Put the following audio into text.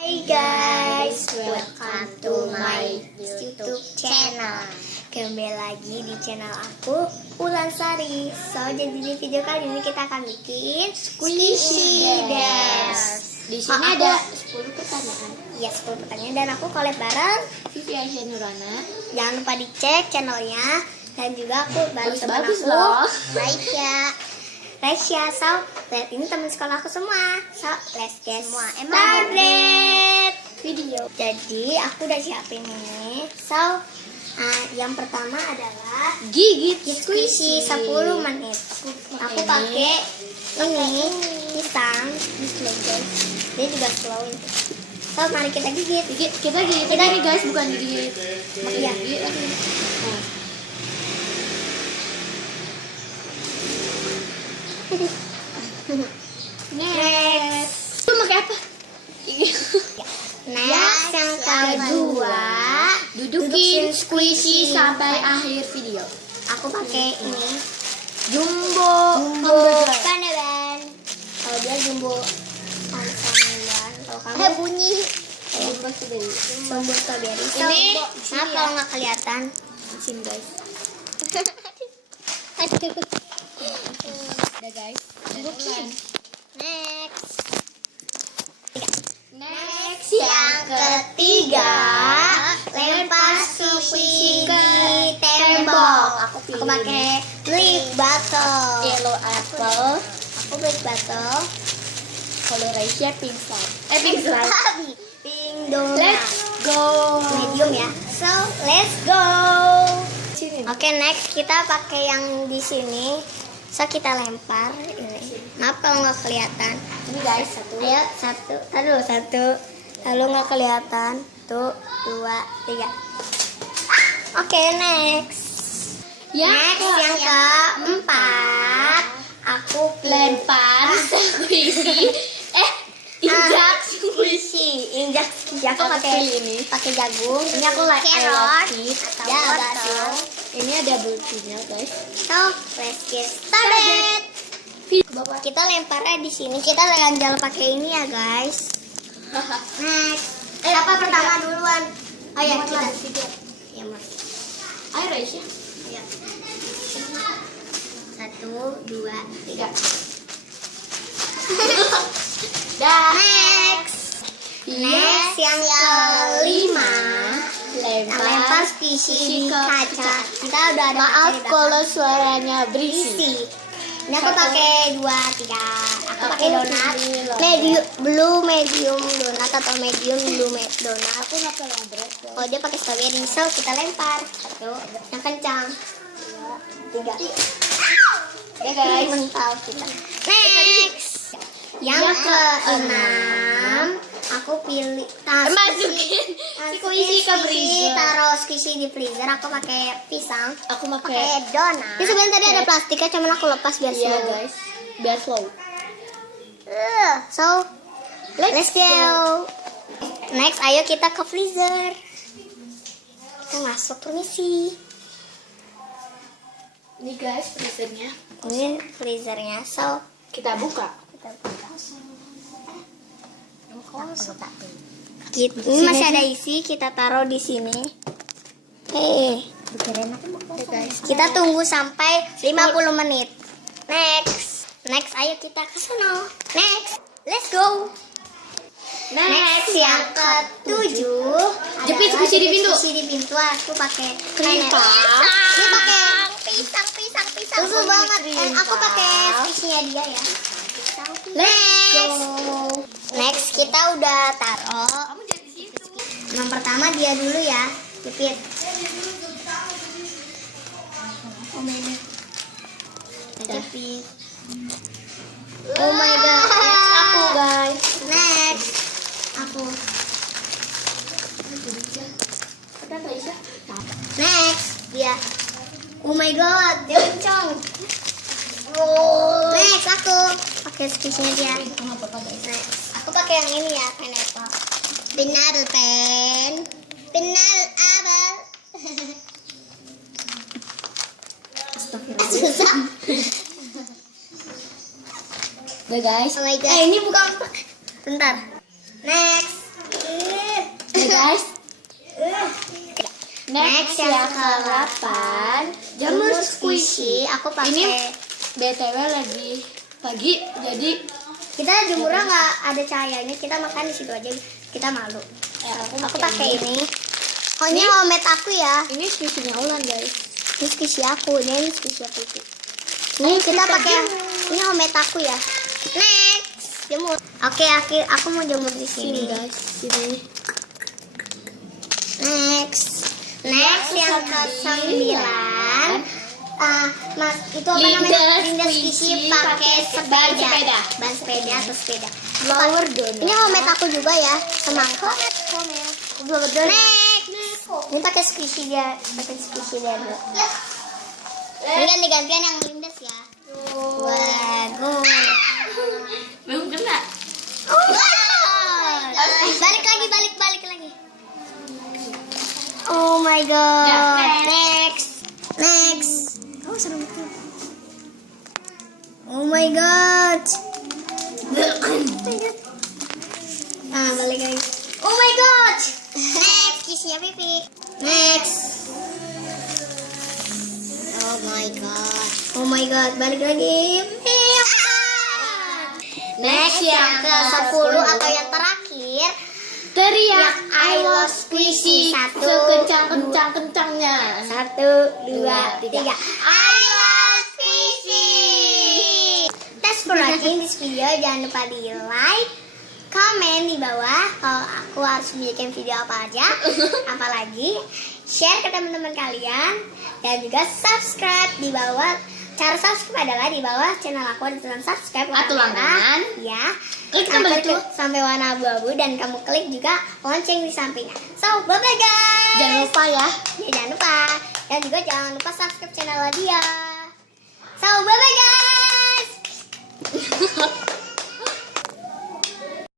Hai guys, welcome to my YouTube channel. Kembali lagi di channel aku, Ulansari. So, jadi di video kali ini kita akan bikin Squishy Bears. Di sini ada 10 pertanyaan. Ya, 10 pertanyaan dan aku collab bareng Vivi Aisyah Nurana. Jangan lupa dicek channelnya. Dan juga aku bareng teman Bagus aku, loh. Raisya. So, lihat ini teman sekolah aku semua. So, let's get started video. Jadi, aku udah siapin ini. So, yang pertama adalah Gigit Squishy 10 menit. Aku pakai ini pisang, slow guys. Dia juga slow. So, mari kita gigit. Kita gigit ini guys, bukan gigit. Iya. Next. Lu pakai apa? Next, yang kedua, Dudukin Squishy sampai akhir video. aku pakai ini Jumbo. bukan ya Ben, kalau dia jumbo sambutan, kalau kamu bunyi. jumbo strawberry. So, Ini maaf kalau nggak kelihatan. Sini guys. Udah guys. Dudukin. Next, yang ketiga, lempar Squishy ke tembok. Aku pakai Blick Bottle. Yellow apple. Aku Blick Bottle. Kalau Raisya pink slime. Pink slime. Pink donut. Let's go. Medium ya. So, let's go. Sini. Oke, next kita pakai yang di sini. So, kita lempar ini. Maaf kalau nggak kelihatan. Ini guys, satu. Ayo, satu. Lalu nggak kelihatan. Tuh, 2, 3. Oke, next. Next, yang keempat. Aku Lempar Squishy. Injak Squishy. Injak. Aku Aku pakai pilih ini. pakai jagung. Ini aku like Carrot atau Ya, wortel. Ini ada bulunya guys. So, let's get started. Kita lemparnya di sini. Kita ganjal pakai ini ya, guys. Next. Apa pertama duluan? Oh ya, kita. Ya, Mas. Ayo Raisya. Ayo. 1, 2, 3. Dah. Next. Next yang kelima. Lempar Squishy di kaca. Kita udah ada Maaf kaca di kalau suaranya berisi. berisik. Ini aku pakai 2, 3. Aku pakai donat. pilih Medium blue medium donat atau medium blue donat. Aku nggak pakai yang berat guys. Oh, dia pakai strawberry. So, kita lempar. 1, yang kencang. 3. Ya guys. Mental kita. Next. Yang ke-6, aku pilih Masukin Squishy ke freezer. Taruh Squishy di freezer. Aku pakai pisang. Aku Pakai pakai. donat. Ini sebenarnya tadi ada plastiknya, cuman aku lepas biar Iya slow. guys. Biar slow. So, let's go. Next, ayo kita ke freezer. Kita masuk, permisi. Ini guys freezernya. Ini freezernya. So, Kita buka. kita buka. Ini masih ada isi, kita taruh di sini. Kita tunggu sampai 50 menit. Next, ayo kita ke sana. Next, let's go. Next, yang ke-7. Jepit Squishy di pintu. Squishy di pintu. Aku pakai Kelipang. Ini pakai pisang. Susu banget. Aku pakai Squishy-nya dia ya. Next, kita udah taruh. Yang pertama dia dulu ya. Jepit. Oh my god. Jepit. Oh my god. Next aku guys. Next. Aku. Next dia. Oh my god, dia kencang. Next aku pakai Squishy-nya dia. Next. Aku pakai yang ini ya, pineapple. Pineapple pen. Pineapple. Susah. Udah guys. Oh my god. Ini bukan. Bentar. Next. guys. Next yang ke-8, jamur squishy. Aku pakai. Ini BTW lagi pagi, jadi Kita jemurnya nggak ada cahayanya, kita makan di situ aja. Kita malu. ya, Aku pakai ini. Oh, ini homemade aku ya. ini squishy-nya Ulan guys. Ini squishy aku, ini squishy aku. Ini kita pakai. Ini homemade aku ya. Next, jemur. Oke, aku mau jemur di Sini sini. guys, sini. Next yang ke-9. Mas, itu apa namanya? Linda squishy pakai sepeda. Ban sepeda atau sepeda. Flower donut. Ini homemade aku juga ya, semangka. Next. Ini pakai squishy dia, dulu. Ini ganti-gantian yang Lindas ya. Bagus. Belum kena. Balik lagi. Oh my god. Ya, Next. Oh, serem betul. Oh my god. Balik lagi. Oh my god. Next, kisnya pipi. Next. Oh my god, balik lagi. Next yang ke-10 atau yang terakhir. Teriak I love squishy Satu, sekencang-kencang-kencangnya. 1, 2, 3. I love squishy. Thanks for watching this video. Jangan lupa di like, komen di bawah kalau aku harus bikin video apa aja, apalagi share ke teman-teman kalian, dan juga subscribe di bawah. Cara subscribe adalah di bawah channel aku ada tulisan subscribe Atau warna merah. langganan. Ya, Klik tombol itu. sampai warna abu-abu dan kamu klik juga lonceng di sampingnya. So, bye bye guys. Jangan lupa ya. Jangan lupa. Dan juga jangan lupa subscribe channel dia. So, bye bye guys.